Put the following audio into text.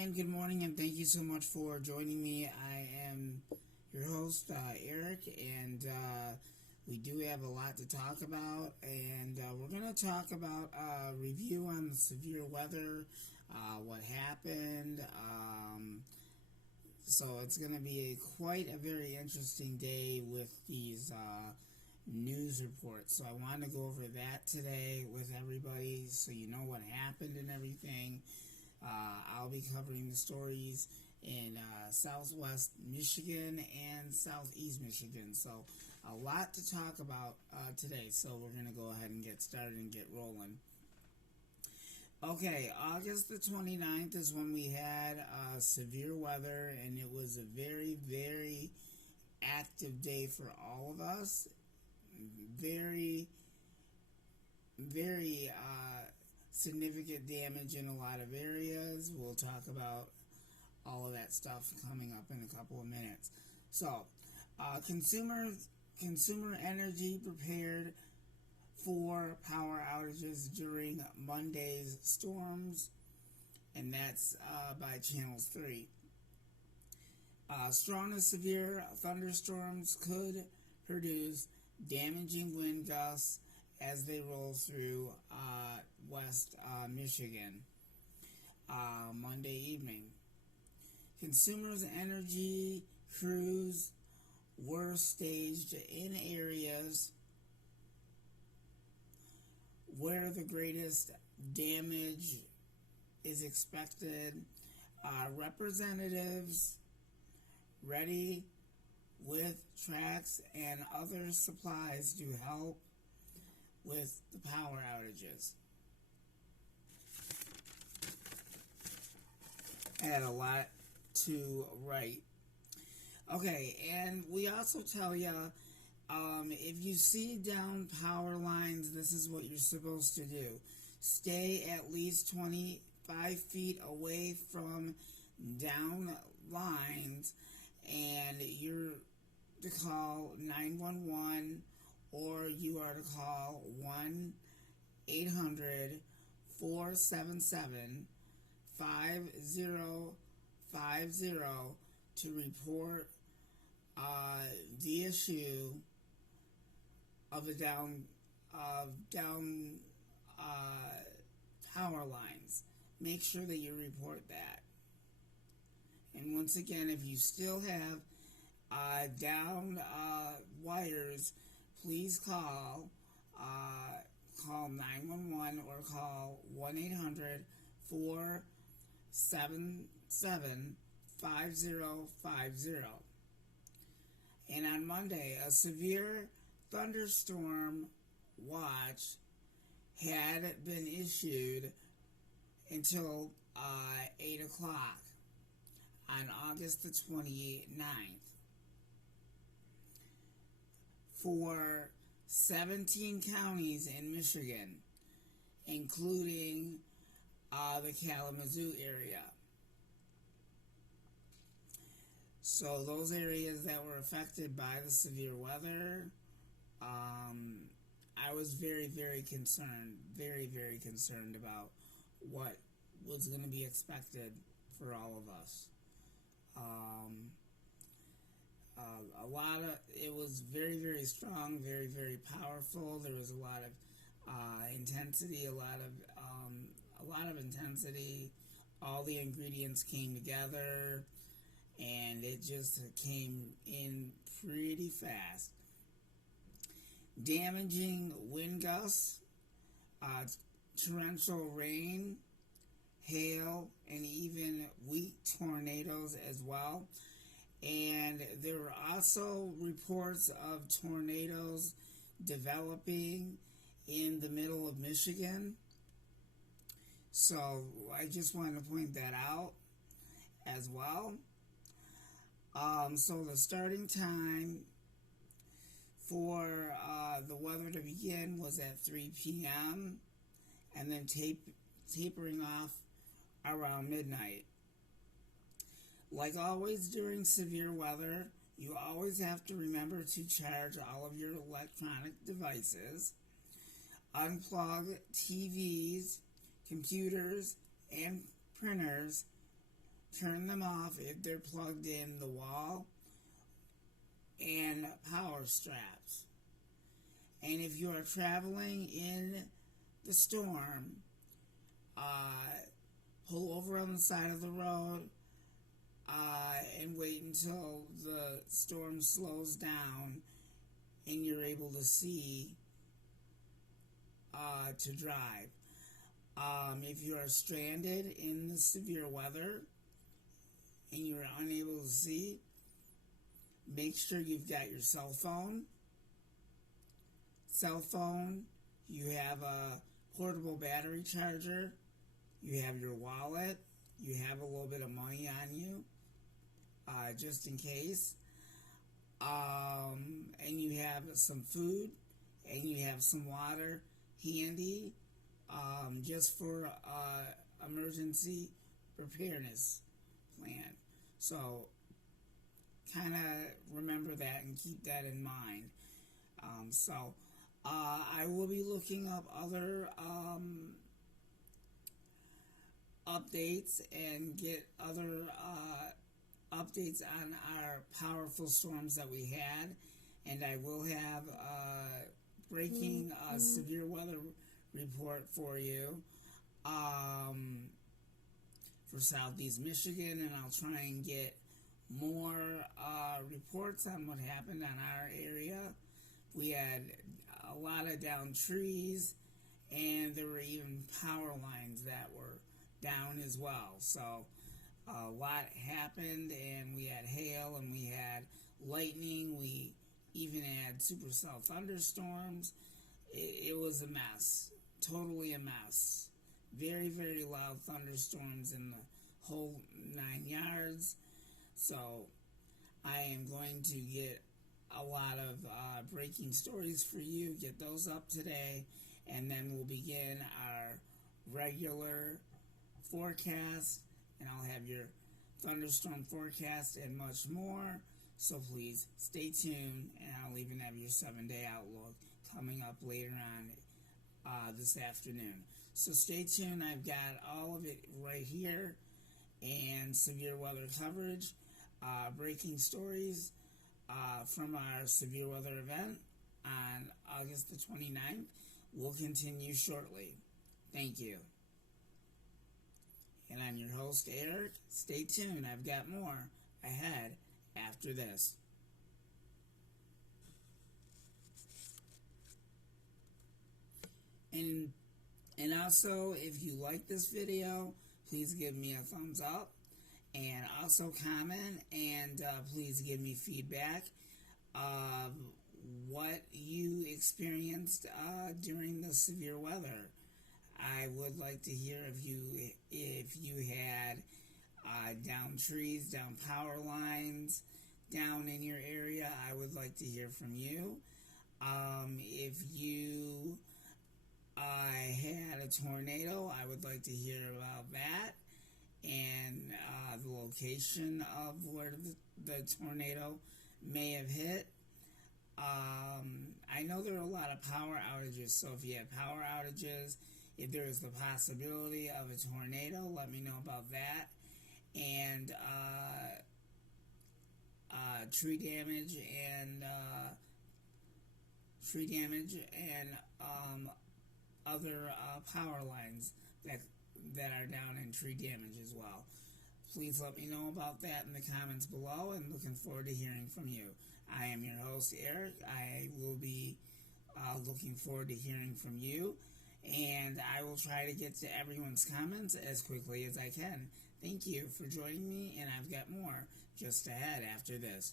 And good morning, and thank you so much for joining me. I am your host, Eric, and we do have a lot to talk about. And we're going to talk about a review on the severe weather, what happened. So it's going to be quite a very interesting day with these news reports. So I want to go over that today with everybody so you know what happened and everything. I'll be covering the stories in southwest Michigan and southeast Michigan. So a lot to talk about today. So we're going to go ahead and get started and get rolling. Okay, August the 29th is when we had severe weather, and it was a very, very active day for all of us. Very, very significant damage in a lot of areas. We'll talk about all of that stuff coming up in a couple of minutes. So, consumer energy prepared for power outages during Monday's storms, and that's by Channel 3. Strong and severe thunderstorms could produce damaging wind gusts as they roll through west Michigan Monday evening. Consumers' energy crews were staged in areas where the greatest damage is expected. Representatives ready with tracks and other supplies to help with the power outages. I had a lot to write. Okay, and we also tell you, if you see down power lines, this is what you're supposed to do. Stay at least 25 feet away from down lines, and you're to call 911, or you are to call 1-800-477-5050 to report the issue of the down power lines. Make sure that you report that. And once again, if you still have down wires, please call 911 or call 1-800-477-5050. And on Monday, a severe thunderstorm watch had been issued until 8 o'clock on August the 29th. For 17 counties in Michigan, including the Kalamazoo area. So those areas that were affected by the severe weather, I was very, very concerned, very, very concerned about what was going to be expected for all of us. It was very, very strong, very, very powerful. There was a lot of intensity, a lot of intensity. All the ingredients came together, and it just came in pretty fast. Damaging wind gusts, torrential rain, hail, and even weak tornadoes as well. And there were also reports of tornadoes developing in the middle of Michigan. So I just wanted to point that out as well. So the starting time for the weather to begin was at 3 p.m. and then tapering off around midnight. Like always during severe weather, you always have to remember to charge all of your electronic devices, unplug TVs, computers, and printers turn them off if they're plugged in the wall, and power straps. And if you are traveling in the storm, pull over on the side of the road and wait until the storm slows down and you're able to see to drive. If you are stranded in the severe weather and you're unable to see, make sure you've got your cell phone. You have a portable battery charger, you have your wallet, you have a little bit of money on you, just in case, and you have some food, and you have some water handy, just for emergency preparedness plan. So kind of remember that and keep that in mind. I will be looking up other updates and get other updates on our powerful storms that we had, and I will have breaking severe weather report for you for Southeast Michigan, and I'll try and get more reports on what happened on our area. We had a lot of downed trees, and there were even power lines that were down as well. So a lot happened, and we had hail, and we had lightning. We even had supercell thunderstorms. It was a mess, totally a mess. Very, very loud thunderstorms in the whole 9 yards. So I am going to get a lot of breaking stories for you, get those up today, and then we'll begin our regular forecast, and I'll have your thunderstorm forecast and much more. So please stay tuned, and I'll even have your 7-day outlook coming up later on this afternoon. So stay tuned. I've got all of it right here, and severe weather coverage, breaking stories from our severe weather event on August the 29th will continue shortly. Thank you. And I'm your host, Eric. Stay tuned. I've got more ahead after this. And also, if you like this video, please give me a thumbs up, and also comment, and please give me feedback of what you experienced during the severe weather. I would like to hear if you had down trees, down power lines, down in your area. I would like to hear from you. If you had a tornado, I would like to hear about that, and the location of where the tornado may have hit. I know there are a lot of power outages, so if you have power outages, if there is the possibility of a tornado, let me know about that. And tree damage and other power lines that are down in tree damage as well. Please let me know about that in the comments below, and looking forward to hearing from you. I am your host, Eric. I will be looking forward to hearing from you, and I will try to get to everyone's comments as quickly as I can. Thank you for joining me, and I've got more just ahead after this.